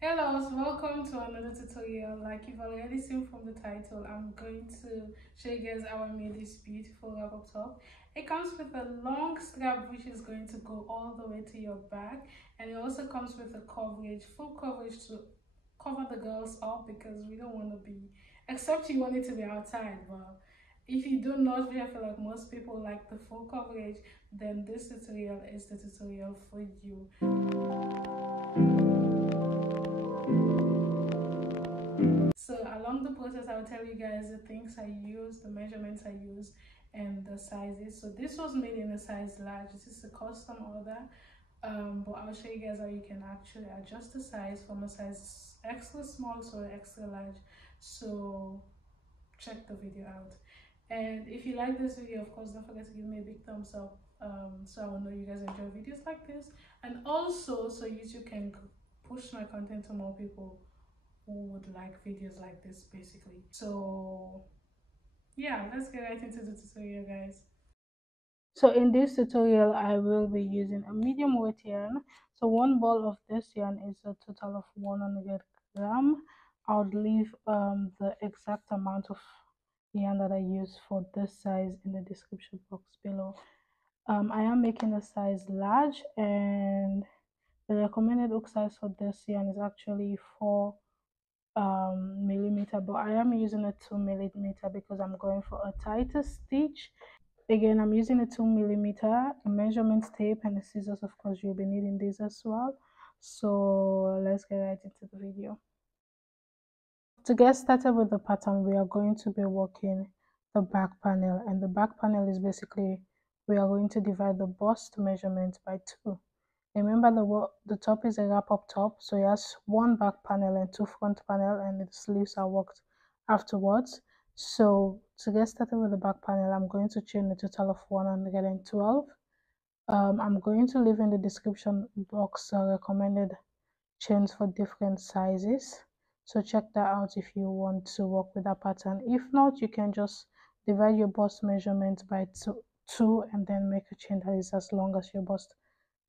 Hello, so welcome to another tutorial. Like you've already seen from the title, I'm going to show you guys how I made this beautiful wrap up top. It comes with a long strap which is going to go all the way to your back, and it also comes with a coverage, full coverage to cover the girls up because we don't want to be, except you want it to be outside. But if you do not, which I feel like most people like the full coverage, then this tutorial is the tutorial for you. So along the process, I'll tell you guys the things I use, the measurements I use, and the sizes. So this was made in a size large. This is a custom order, but I'll show you guys how you can actually adjust the size from a size extra small to extra large. So check the video out. And if you like this video, of course, don't forget to give me a big thumbs up, so I will know you guys enjoy videos like this, and also so YouTube can push my content to more people who would like videos like this basically. So yeah, let's get right into the tutorial, guys. So in this tutorial I will be using a medium weight yarn. So one ball of this yarn is a total of 100 gram. I'll leave the exact amount of yarn that I use for this size in the description box below. I am making a size large, and the recommended hook size for this yarn is actually 4 millimeter, but I am using a 2 millimeter because I'm going for a tighter stitch. Again, I'm using a 2 millimeter, a measurement tape, and the scissors. Of course, you'll be needing these as well. So let's get right into the video. To get started with the pattern, we are going to be working the back panel, and the back panel is basically, we are going to divide the bust measurement by 2. Remember, the top is a wrap up top, so it has 1 back panel and 2 front panel, and the sleeves are worked afterwards. So to get started with the back panel, I'm going to chain a total of 112. I'm going to leave in the description box recommended chains for different sizes, so check that out if you want to work with that pattern. If not, you can just divide your bust measurement by two and then make a chain that is as long as your bust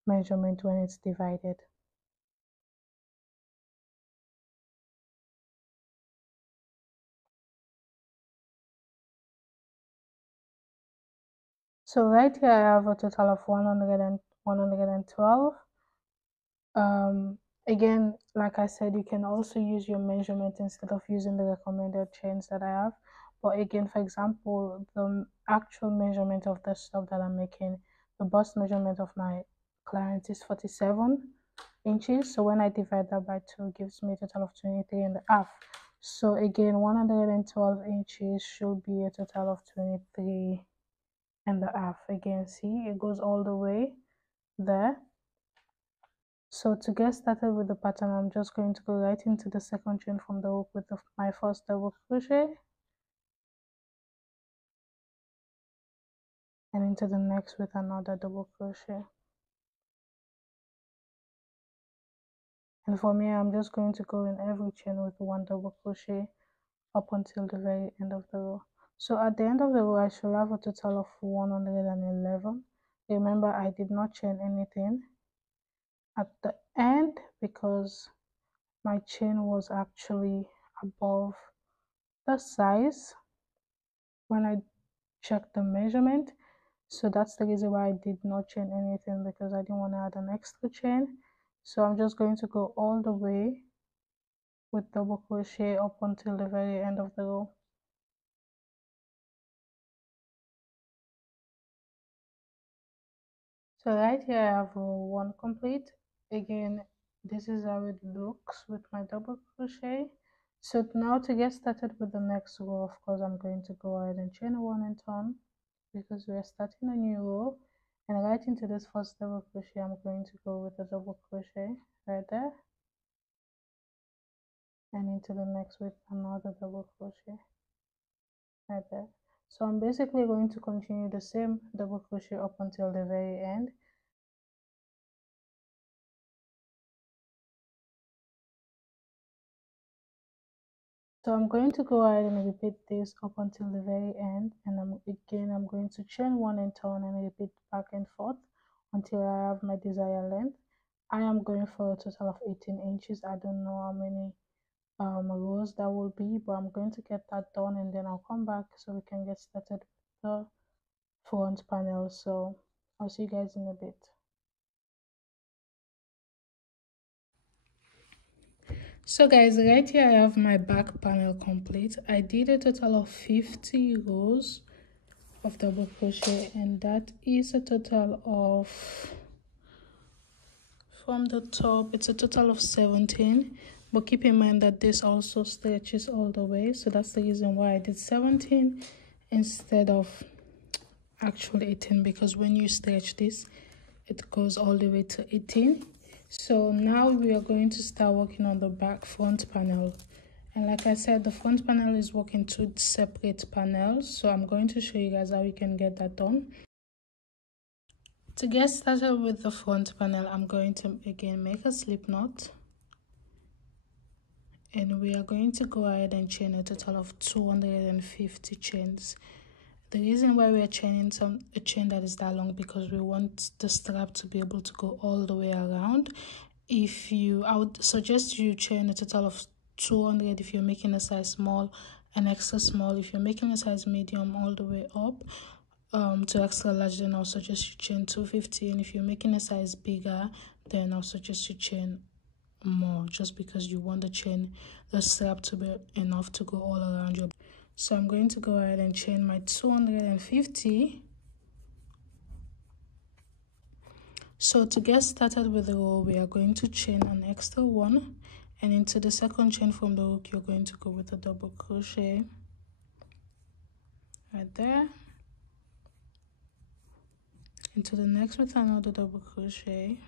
measurement when it's divided. So right here I have a total of 112. Again, like I said, you can also use your measurement instead of using the recommended chains that I have. But again, for example, the actual measurement of the stuff that I'm making, the bust measurement of my client is 47 inches. So when I divide that by 2, it gives me a total of 23.5. So again, 112 inches should be a total of 23.5. Again, see, it goes all the way there. So to get started with the pattern, I'm just going to go right into the second chain from the hook with my first double crochet, and into the next with another double crochet. And for me, I'm just going to go in every chain with 1 double crochet up until the very end of the row. So at the end of the row, I should have a total of 111. Remember, I did not chain anything at the end because my chain was actually above the size when I checked the measurement. So that's the reason why I did not chain anything, because I didn't want to add an extra chain. So I'm just going to go all the way with double crochet up until the very end of the row. So right here I have row 1 complete. Again, this is how it looks with my double crochet. So now to get started with the next row, of course I'm going to go ahead and chain 1 and turn, because we are starting a new row. And right into this first double crochet, I'm going to go with a double crochet right there, and into the next with another double crochet right there. So I'm basically going to continue the same double crochet up until the very end. So I'm going to go ahead and repeat this up until the very end, and I'm going to chain 1 and turn and repeat back and forth until I have my desired length. I am going for a total of 18 inches. I don't know how many rows that will be, but I'm going to get that done and then I'll come back so we can get started with the front panel. So I'll see you guys in a bit. So guys, right here I have my back panel complete. I did a total of 50 rows of double crochet, and that is a total of, from the top it's a total of 17, but keep in mind that this also stretches all the way, so that's the reason why I did 17 instead of actual 18, because when you stretch this it goes all the way to 18. So now we are going to start working on the back front panel, and like I said, the front panel is working two separate panels, so I'm going to show you guys how we can get that done. To get started with the front panel, I'm going to again make a slip knot, and we are going to go ahead and chain a total of 250 chains. The reason why we are chaining a chain that is that long, because we want the strap to be able to go all the way around. I would suggest you chain a total of 200 if you're making a size small and extra small. If you're making a size medium all the way up to extra large, then I'll suggest you chain 250, and if you're making a size bigger, then I'll suggest you chain more, just because you want the strap to be enough to go all around your. So I'm going to go ahead and chain my 250. So to get started with the row, we are going to chain an extra one, and into the second chain from the hook you're going to go with a double crochet right there, into the next with another double crochet,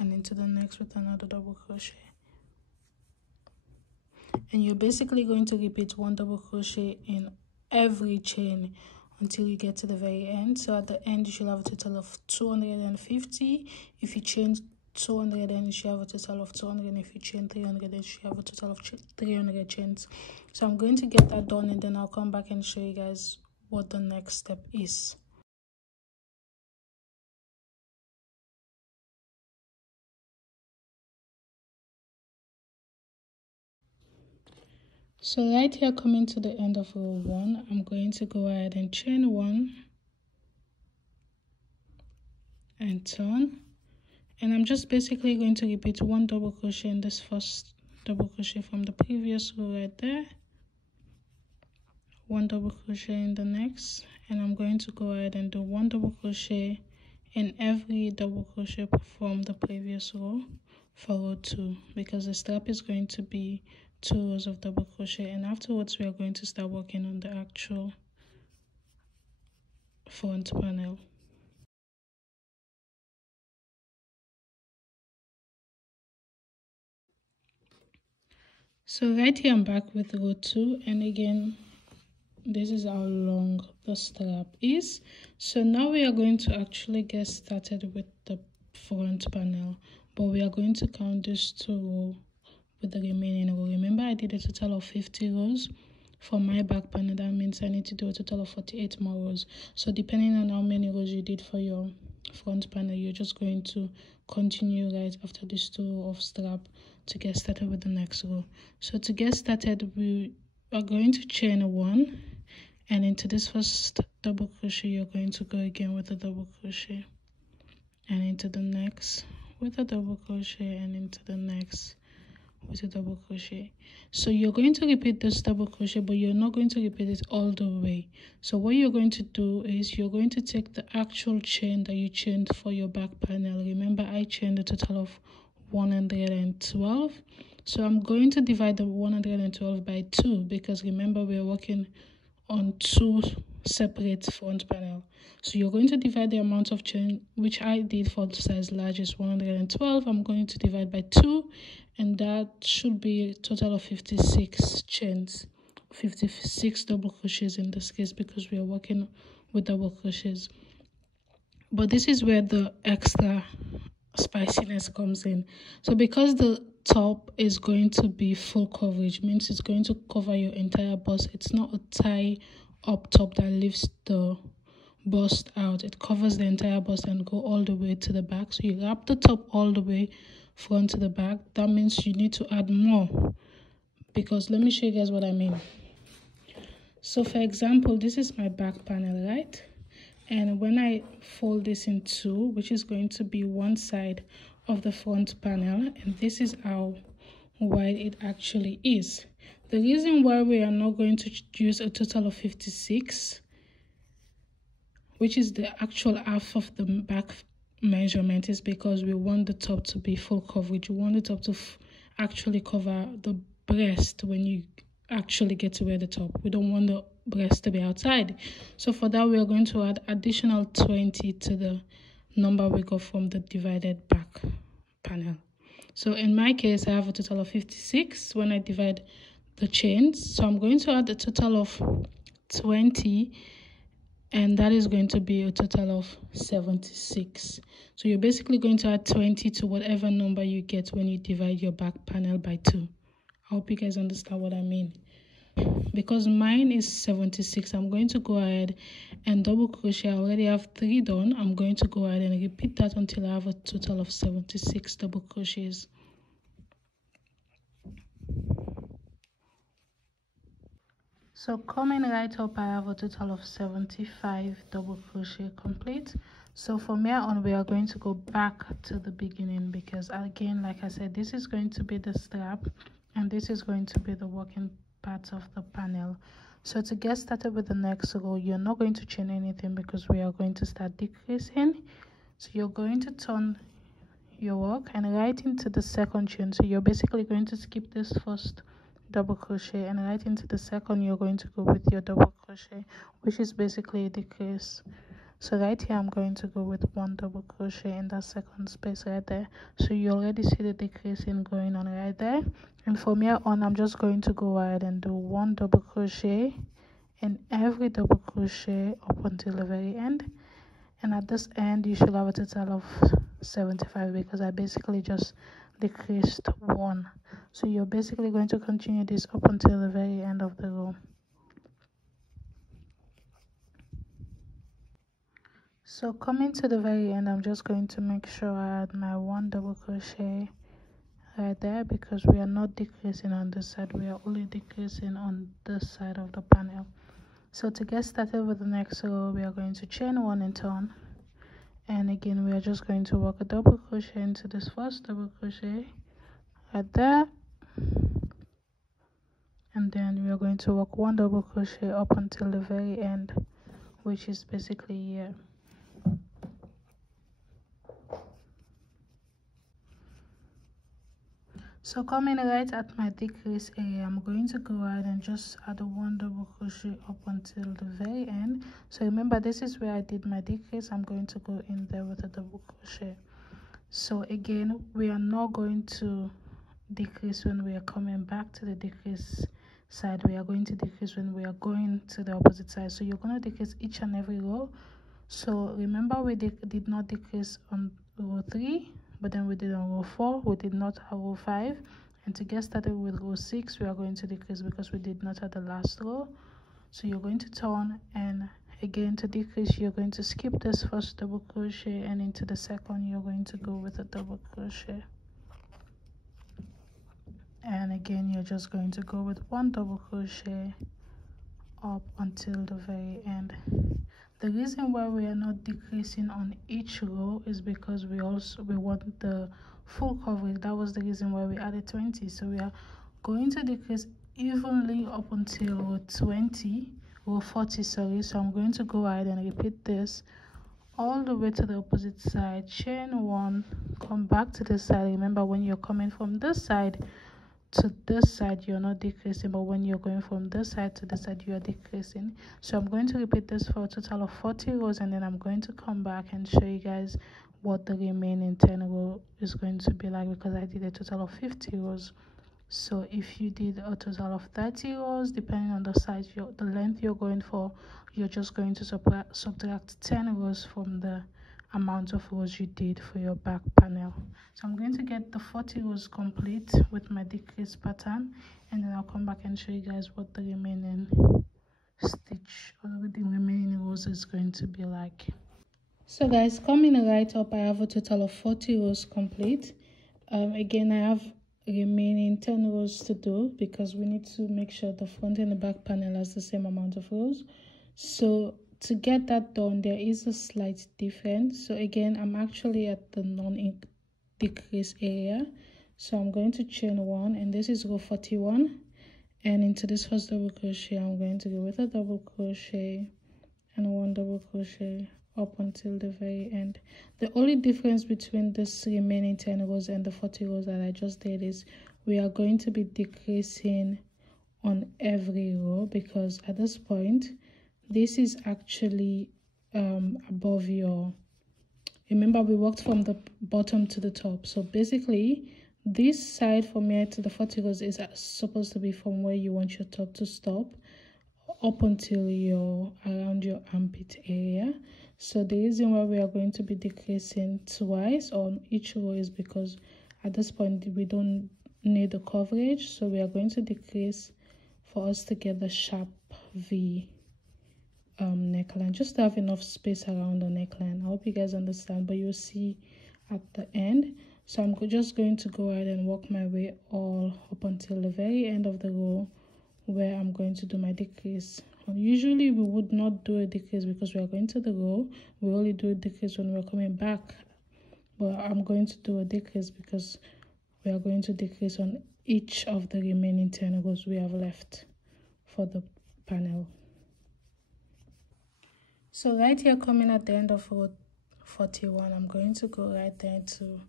and into the next with another double crochet. And you're basically going to repeat one double crochet in every chain until you get to the very end. So at the end you should have a total of 250. If you chain 200, then you should have a total of 200, and if you chain 300, then you should have a total of 300 chains. So I'm going to get that done, and then I'll come back and show you guys what the next step is. So right here, coming to the end of row 1, I'm going to go ahead and chain 1 and turn, and I'm just basically going to repeat one double crochet in this first double crochet from the previous row right there, one double crochet in the next, and I'm going to go ahead and do one double crochet in every double crochet from the previous row for row 2, because the strap is going to be 2 rows of double crochet, and afterwards we are going to start working on the actual front panel. So right here I'm back with row 2, and again this is how long the strap is. So now we are going to actually get started with the front panel, but we are going to count these 2 rows with the remaining row. Remember, I did a total of 50 rows for my back panel. That means I need to do a total of 48 more rows. So depending on how many rows you did for your front panel, you're just going to continue right after this 2 rows of strap to get started with the next row. So to get started, we are going to chain 1, and into this first double crochet you're going to go again with a double crochet, and into the next with a double crochet, and into the next with a double crochet. So you're going to repeat this double crochet, but you're not going to repeat it all the way. So what you're going to do is you're going to take the actual chain that you chained for your back panel. Remember, I chained a total of 112. So I'm going to divide the 112 by 2, because remember we're working on 2 separate front panel. So you're going to divide the amount of chain, which I did for the size large is 112. I'm going to divide by 2, and that should be a total of 56 chains, 56 double crochets in this case, because we are working with double crochets. But this is where the extra spiciness comes in. So because the top is going to be full coverage, means it's going to cover your entire bust. It's not a tie up top that leaves the bust out. It covers the entire bust and go all the way to the back. So you wrap the top all the way front to the back. That means you need to add more, because let me show you guys what I mean. So for example, this is my back panel, right? And when I fold this in two, which is going to be one side of the front panel, and this is how wide it actually is. The reason why we are not going to use a total of 56, which is the actual half of the back measurement, is because we want the top to be full coverage. We want the top to actually cover the breast when you actually get to wear the top. We don't want the breast to be outside. So for that, we are going to add additional 20 to the number we got from the divided back panel. So in my case, I have a total of 56 when I divide the chains. So I'm going to add a total of 20, and that is going to be a total of 76. So you're basically going to add 20 to whatever number you get when you divide your back panel by 2. I hope you guys understand what I mean. Because mine is 76, I'm going to go ahead and double crochet. I already have 3 done. I'm going to go ahead and repeat that until I have a total of 76 double crochets. So coming right up, I have a total of 75 double crochet complete. So from here on, we are going to go back to the beginning, because again, like I said, this is going to be the strap and this is going to be the working parts of the panel. So to get started with the next row, you're not going to chain anything because we are going to start decreasing. So you're going to turn your work and right into the second chain. So you're basically going to skip this first double crochet, and right into the second you're going to go with your double crochet, which is basically a decrease. So right here I'm going to go with 1 double crochet in that second space right there. So you already see the decreasing going on right there. And from here on, I'm just going to go ahead and do 1 double crochet in every double crochet up until the very end. And at this end you should have a total of 75, because I basically just decreased 1. So you're basically going to continue this up until the very end of the row. So coming to the very end, I'm just going to make sure I add my 1 double crochet right there, because we are not decreasing on this side, we are only decreasing on this side of the panel. So to get started with the next row, we are going to chain 1 and turn, and again we are just going to work a double crochet into this first double crochet right there, and then we are going to work 1 double crochet up until the very end, which is basically here. So coming right at my decrease area, I'm going to go ahead and just add a 1 double crochet up until the very end. So remember, this is where I did my decrease. I'm going to go in there with a double crochet. So again, we are not going to decrease when we are coming back to the decrease side. We are going to decrease when we are going to the opposite side. So you're going to decrease each and every row. So remember, we did not decrease on row 3, but then we did on row 4, we did not have row 5, and to get started with row 6 we are going to decrease because we did not have the last row. So you're going to turn, and again to decrease you're going to skip this first double crochet, and into the second you're going to go with a double crochet, and again you're just going to go with 1 double crochet up until the very end. The reason why we are not decreasing on each row is because we want the full coverage. That was the reason why we added 20. So we are going to decrease evenly up until row 40, sorry. So I'm going to go ahead and repeat this all the way to the opposite side, chain 1, come back to this side. Remember, when you're coming from this side to this side you're not decreasing, but when you're going from this side to this side you are decreasing. So I'm going to repeat this for a total of 40 rows, and then I'm going to come back and show you guys what the remaining 10 row is going to be like, because I did a total of 50 rows. So if you did a total of 30 rows, depending on the size, the length you're going for, you're just going to subtract 10 rows from the amount of rows you did for your back panel. So I'm going to get the 40 rows complete with my decrease pattern, and then I'll come back and show you guys what the remaining stitch or the remaining rows is going to be like. So guys, coming right up, I have a total of 40 rows complete. Again, I have remaining 10 rows to do because we need to make sure the front and the back panel has the same amount of rows. So to get that done, there is a slight difference. So again, I'm actually at the non-decrease area, so I'm going to chain 1, and this is row 41, and into this first double crochet I'm going to go with a double crochet and 1 double crochet up until the very end. The only difference between this remaining 10 rows and the 40 rows that I just did is we are going to be decreasing on every row, because at this point this is actually above your, remember we worked from the bottom to the top, so basically this side from here to the 40 rows is supposed to be from where you want your top to stop up until you're around your armpit area. So the reason why we are going to be decreasing twice on each row is because at this point we don't need the coverage, so we are going to decrease for us to get the sharp V neckline, just to have enough space around the neckline. I hope you guys understand, but you'll see at the end. So I'm just going to go ahead and work my way all up until the very end of the row, where I'm going to do my decrease. Usually we would not do a decrease because we are going to the row. We only do a decrease when we're coming back, but I'm going to do a decrease because we are going to decrease on each of the remaining 10 rows we have left for the panel. So right here, coming at the end of row 41, I'm going to go right there to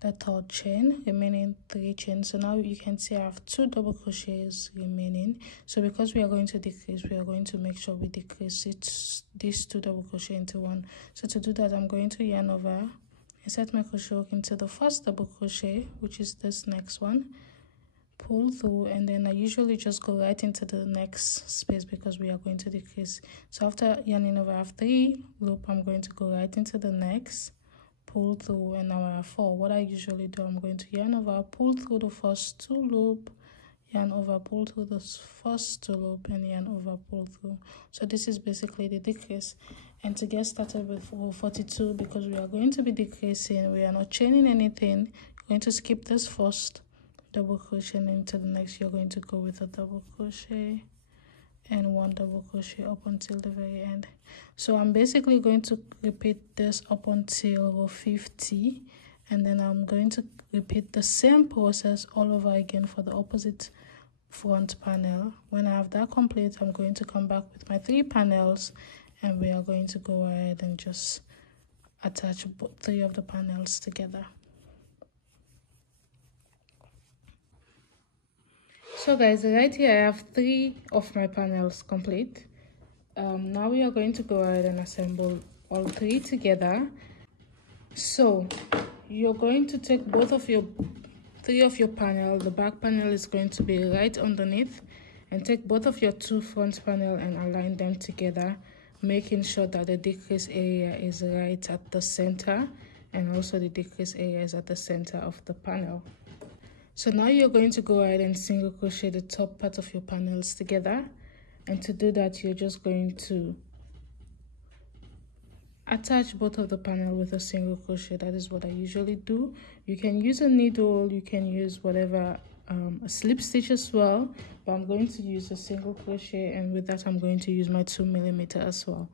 the third chain, remaining 3 chains. So now you can see I have 2 double crochets remaining. So because we are going to decrease, we are going to make sure we decrease these 2 double crochet into 1. So to do that, I'm going to yarn over, insert my crochet hook into the first double crochet, which is this next one, pull through, and then I usually just go right into the next space because we are going to decrease. So after yarning over, I have 3 loop, I'm going to go right into the next, pull through, and now I have 4. What I usually do, I'm going to yarn over, pull through the first 2 loop, yarn over, pull through the first 2 loop, and yarn over, pull through. So this is basically the decrease. And to get started with row 42, because we are going to be decreasing, we are not chaining anything, you're going to skip this first double crochet, and into the next you're going to go with a double crochet and 1 double crochet up until the very end. So I'm basically going to repeat this up until row 50, and then I'm going to repeat the same process all over again for the opposite front panel. When I have that complete, I'm going to come back with my 3 panels, and we are going to go ahead and just attach 3 of the panels together. So guys, right here I have 3 of my panels complete. Now we are going to go ahead and assemble all 3 together. So you're going to take both of your 3 of your panel, the back panel is going to be right underneath, and take both of your 2 front panel and align them together, making sure that the decrease area is right at the center, and also the decrease area is at the center of the panel. So now you're going to go ahead and single crochet the top part of your panels together, and to do that you're just going to attach both of the panel with a single crochet. That is what I usually do. You can use a needle, you can use whatever, a slip stitch as well, but I'm going to use a single crochet, and with that I'm going to use my 2mm as well.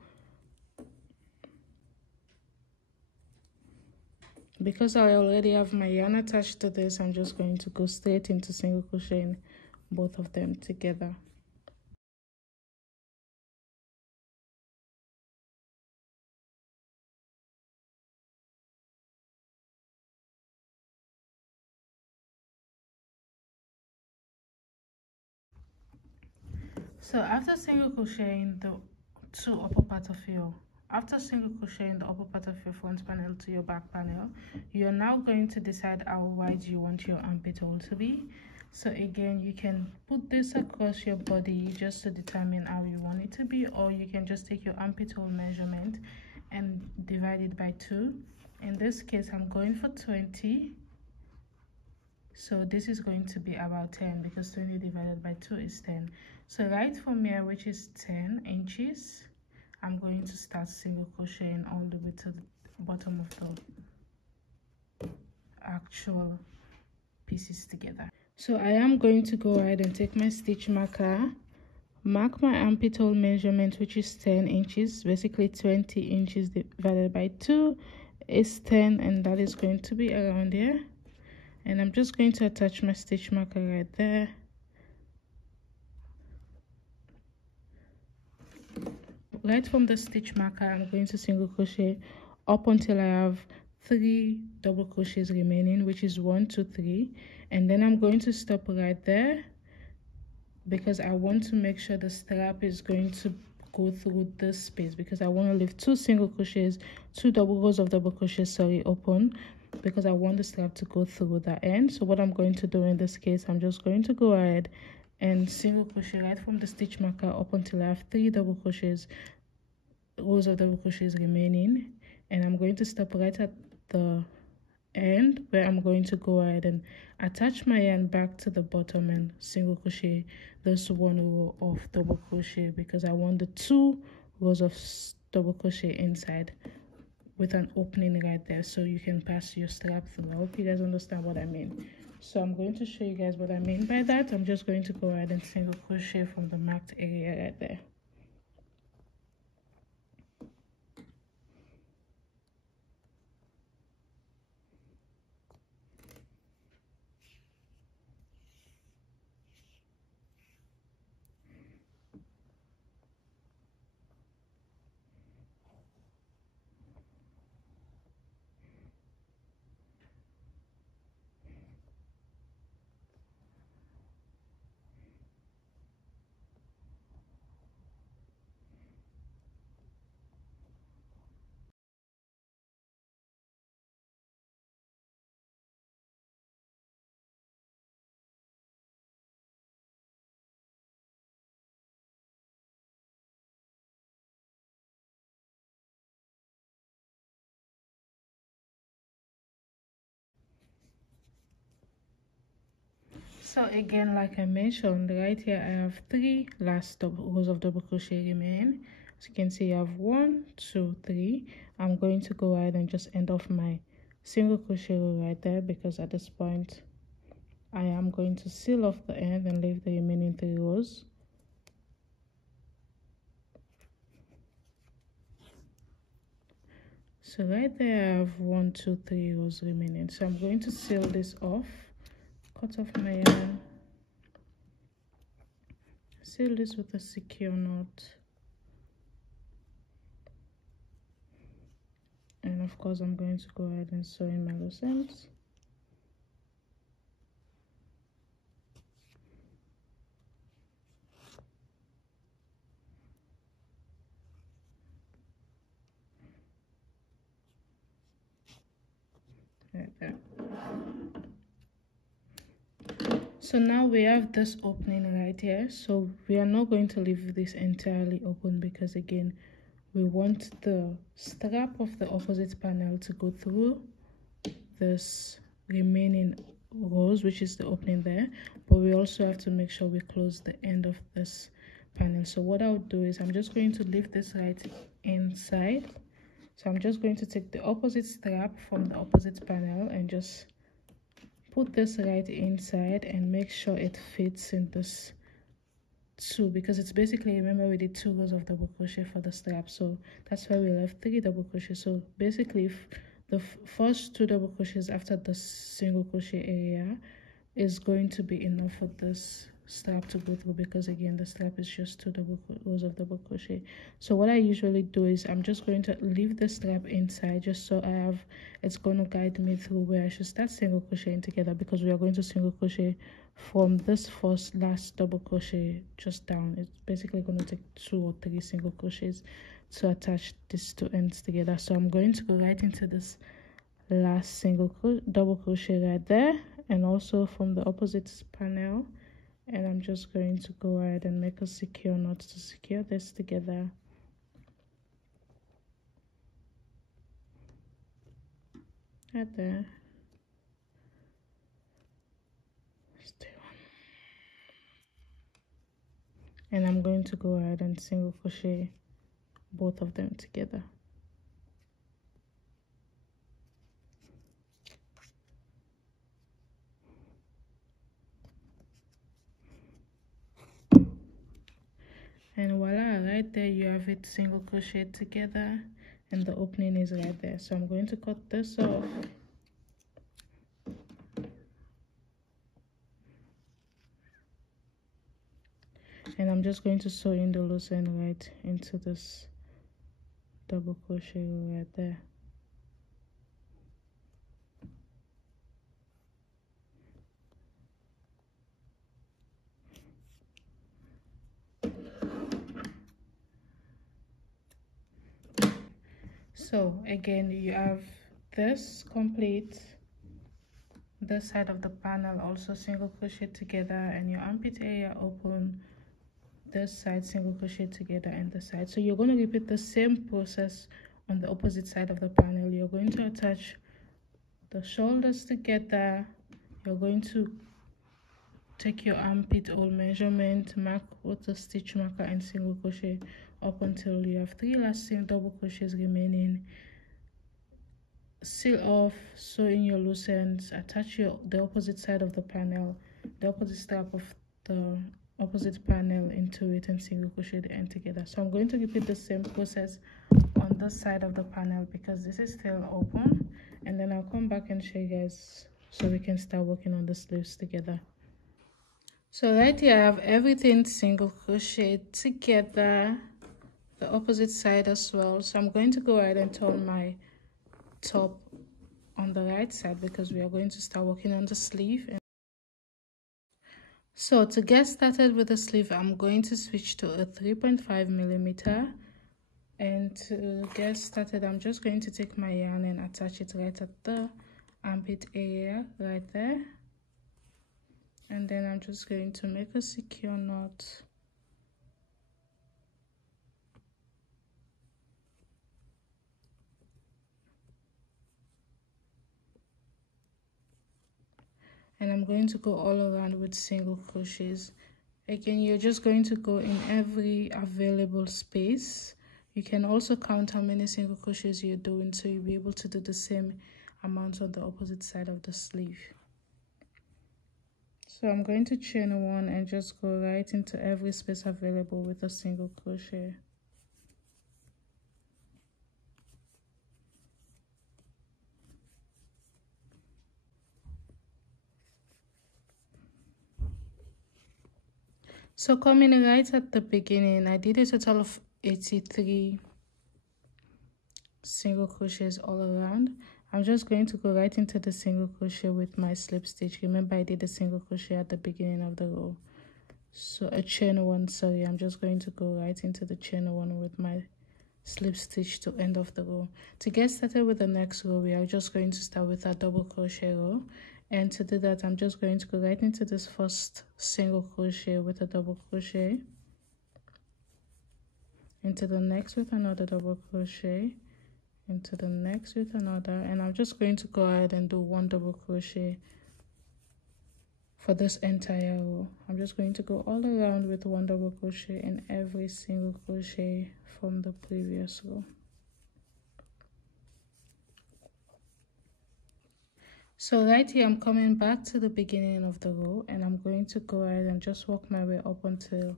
Because I already have my yarn attached to this, I'm just going to go straight into single crocheting both of them together. So after single crocheting the 2 upper part of your single crocheting the upper part of your front panel to your back panel, you are now going to decide how wide you want your armpit hole to be. So again, you can put this across your body just to determine how you want it to be, or you can just take your armpit hole measurement and divide it by 2. In this case, I'm going for 20. So this is going to be about 10 because 20 divided by 2 is 10. So right from here, which is 10 inches, I'm going to start single crocheting all the way to the bottom of the actual pieces together. So I am going to go ahead and take my stitch marker, mark my armpit hole measurement, which is 10 inches, basically 20 inches divided by 2 is 10, and that is going to be around here. And I'm just going to attach my stitch marker right there. Right from the stitch marker, I'm going to single crochet up until I have 3 double crochets remaining, which is 1 2 3, and then I'm going to stop right there because I want to make sure the strap is going to go through this space, because I want to leave 2 single crochets, 2 double rows of double crochets, sorry, open, because I want the strap to go through that end. So what I'm going to do in this case, I'm just going to go ahead and single crochet right from the stitch marker up until I have 3 double crochets, rows of double crochets remaining, and I'm going to stop right at the end where I'm going to go ahead and attach my yarn back to the bottom and single crochet this 1 row of double crochet, because I want the 2 rows of double crochet inside with an opening right there so you can pass your strap through. I hope you guys understand what I mean. So I'm going to show you guys what I mean by that. I'm just going to go ahead and single crochet from the marked area right there. So again, like I mentioned, right here I have 3 last rows of double crochet remaining. As you can see, I have 1 2 3. I'm going to go ahead and just end off my single crochet row right there, because at this point I am going to seal off the end and leave the remaining 3 rows. So right there I have 1 2 3 rows remaining. So I'm going to seal this off, cut off my yarn, seal this with a secure knot, and of course I'm going to go ahead and sew in my loose ends. Right there. So now we have this opening right here, so we are not going to leave this entirely open, because again we want the strap of the opposite panel to go through this remaining rows, which is the opening there, but we also have to make sure we close the end of this panel. So what I'll do is I'm just going to leave this right inside. So I'm just going to take the opposite strap from the opposite panel and just put this right inside and make sure it fits in this 2, because it's basically, remember we did 2 rows of double crochet for the strap, so that's why we left 3 double crochet. So basically if the first 2 double crochets after the single crochet area is going to be enough for this strap to go through, because again the strap is just 2 rows of double crochet. So what I usually do is I'm just going to leave the strap inside, just so I have, it's going to guide me through where I should start single crocheting together, because we are going to single crochet from this last double crochet just down. It's basically going to take 2 or 3 single crochets to attach these 2 ends together. So I'm going to go right into this last double crochet right there, and also from the opposite panel, and I'm just going to go ahead and make a secure knot to secure this together. Right there. and I'm going to go ahead and single crochet both of them together. And voila, right there you have it single crochet together, and the opening is right there. So I'm going to cut this off. And I'm just going to sew in the loose end right into this double crochet right there. So again, you have this complete, this side of the panel also single crochet together, and your armpit area open, this side single crochet together, and this side. So you're going to repeat the same process on the opposite side of the panel. You're going to attach the shoulders together. You're going to take your armpit hole measurement, mark with a stitch marker, and single crochet up until you have 3 last double crochets remaining. Seal off, sew in your loose ends, attach the opposite side of the panel, the opposite strap of the opposite panel into it, and single crochet the end together. So I'm going to repeat the same process on this side of the panel because this is still open, and then I'll come back and show you guys so we can start working on the sleeves together. So right here I have everything single crochet together, the opposite side as well. So I'm going to go ahead and turn my top on the right side because we are going to start working on the sleeve. So to get started with the sleeve, I'm going to switch to a 3.5 millimeter, and to get started I'm just going to take my yarn and attach it right at the armpit area right there, and then I'm just going to make a secure knot. And I'm going to go all around with single crochets. Again, you're just going to go in every available space. You can also count how many single crochets you're doing, so you'll be able to do the same amount on the opposite side of the sleeve. So I'm going to chain 1 and just go right into every space available with a single crochet. So coming right at the beginning, I did a total of 83 single crochets all around. I'm just going to go right into the single crochet with my slip stitch. Remember, I did a single crochet at the beginning of the row. So a chain 1, sorry, I'm just going to go right into the chain 1 with my slip stitch to end of the row. To get started with the next row, we are just going to start with a double crochet row. And to do that, I'm just going to go right into this first single crochet with a double crochet, into the next with another double crochet, into the next with another, and I'm just going to go ahead and do 1 double crochet for this entire row. I'm just going to go all around with 1 double crochet in every single crochet from the previous row. So right here I'm coming back to the beginning of the row, and I'm going to go ahead and just work my way up until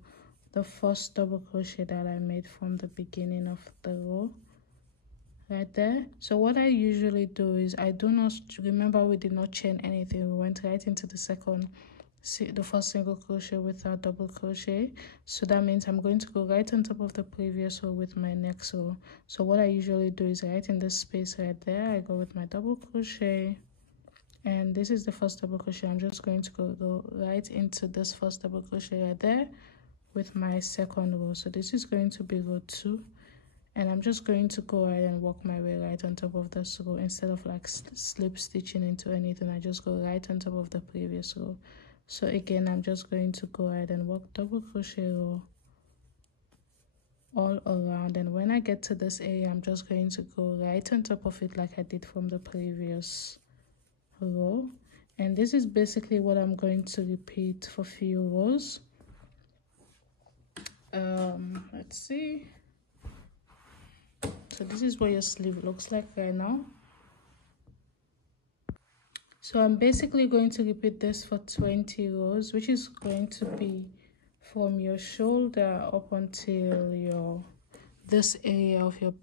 the first double crochet that I made from the beginning of the row right there. So what I usually do is, I do not, remember we did not chain anything, we went right into the first single crochet with our double crochet. So that means I'm going to go right on top of the previous row with my next row. So what I usually do is, right in this space right there, I go with my double crochet, and this is the first double crochet. I'm just going to go right into this first double crochet right there with my second row. So this is going to be row 2, and I'm just going to go ahead and work my way right on top of this row. Instead of like slip stitching into anything, I just go right on top of the previous row. So again, I'm just going to go ahead and work double crochet row all around, and when I get to this area, I'm just going to go right on top of it like I did from the previous row. And this is basically what I'm going to repeat for few rows. Let's see. So this is what your sleeve looks like right now. So I'm basically going to repeat this for 20 rows, which is going to be from your shoulder up until your this area of your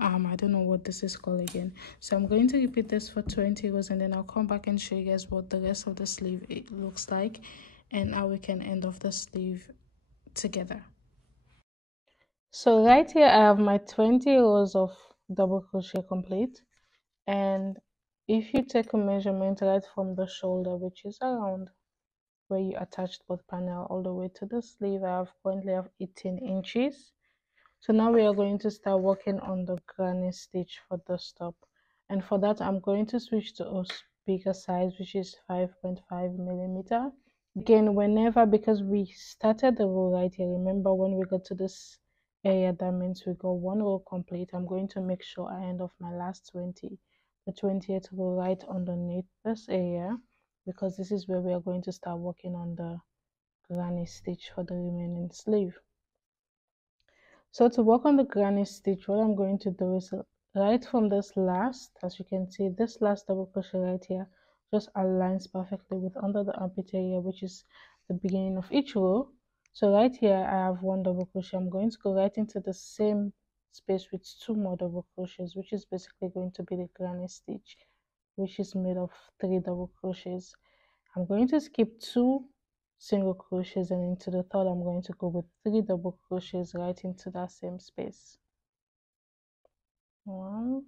arm. I don't know what this is called again. So I'm going to repeat this for 20 rows, and then I'll come back and show you guys what the rest of the sleeve it looks like and how we can end off the sleeve together. So right here I have my 20 rows of double crochet complete, and if you take a measurement right from the shoulder, which is around where you attached both panel, all the way to the sleeve, I currently have 18 inches. So now we are going to start working on the granny stitch for the top, and for that I'm going to switch to a bigger size, which is 5.5 millimeter. Again, whenever, because we started the row right here, remember when we got to this area, that means we got one row complete. I'm going to make sure I end off my last 20, the 20th row right underneath this area, because this is where we are going to start working on the granny stitch for the remaining sleeve. So to work on the granny stitch, what I'm going to do is right from this last, as you can see, this last double crochet right here just aligns perfectly with under the armpit area, which is the beginning of each row. So right here I have one double crochet. I'm going to go right into the same space with 2 more double crochets, which is basically going to be the granny stitch, which is made of 3 double crochets. I'm going to skip 2 single crochets, and into the third I'm going to go with 3 double crochets right into that same space. 1,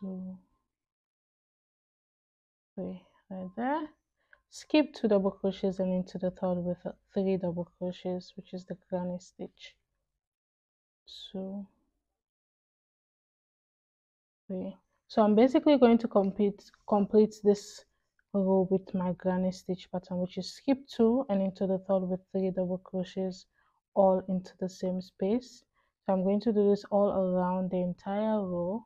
2, 3, right there. Skip 2 double crochets and into the third with 3 double crochets, which is the granny stitch. 2, 3. So I'm basically going to complete this row with my granny stitch pattern, which is skip 2 and into the third with 3 double crochets, all into the same space. So I'm going to do this all around the entire row,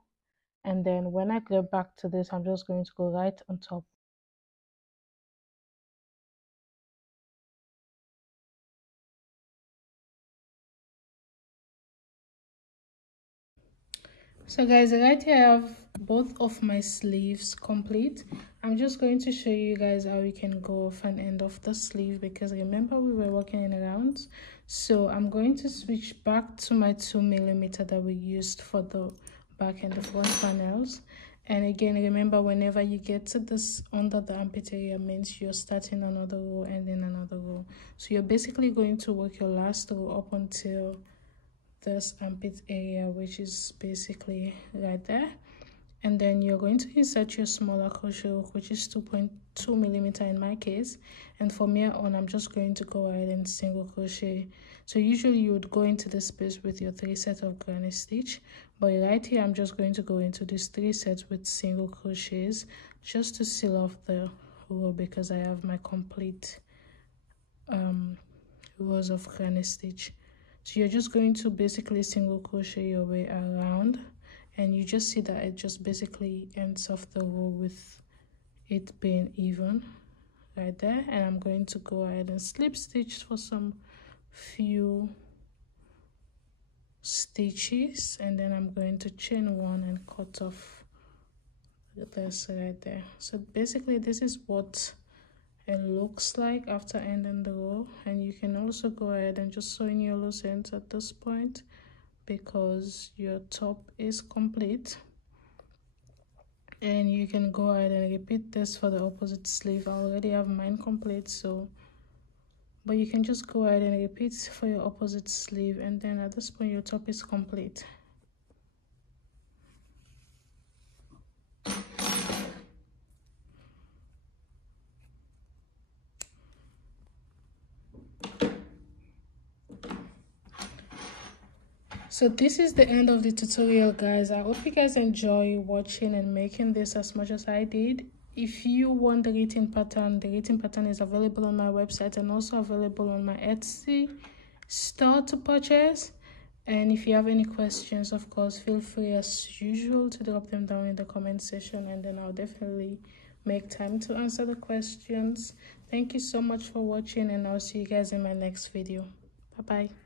and then when I get back to this, I'm just going to go right on top. So guys, right here I have both of my sleeves complete. I'm just going to show you guys how we can go off and end off the sleeve, because remember we were working in rounds. So I'm going to switch back to my 2 millimeter that we used for the back and the front panels. And again, remember, whenever you get to this under the armpit area means you're starting another row and then another row. So you're basically going to work your last row up until this armpit area, which is basically right there, and then you're going to insert your smaller crochet hook, which is 2.2 millimeter in my case, and from here on I'm just going to go ahead and single crochet. So usually you would go into this space with your 3 sets of granny stitch, but right here I'm just going to go into these 3 sets with single crochets just to seal off the row, because I have my complete rows of granny stitch. So you're just going to basically single crochet your way around, and you just see that it just basically ends off the row with it being even right there. And I'm going to go ahead and slip stitch for some few stitches, and then I'm going to chain 1 and cut off this right there. So basically this is what it looks like after ending the row, and you can also go ahead and just sew in your loose ends at this point, because your top is complete. And you can go ahead and repeat this for the opposite sleeve. I already have mine complete, so but you can just go ahead and repeat for your opposite sleeve, and then at this point your top is complete. So this is the end of the tutorial, guys. I hope you guys enjoy watching and making this as much as I did. If you want the written pattern, the written pattern is available on my website and also available on my Etsy store to purchase. And if you have any questions, of course, feel free as usual to drop them down in the comment section, and then I'll definitely make time to answer the questions. Thank you so much for watching, and I'll see you guys in my next video. Bye bye.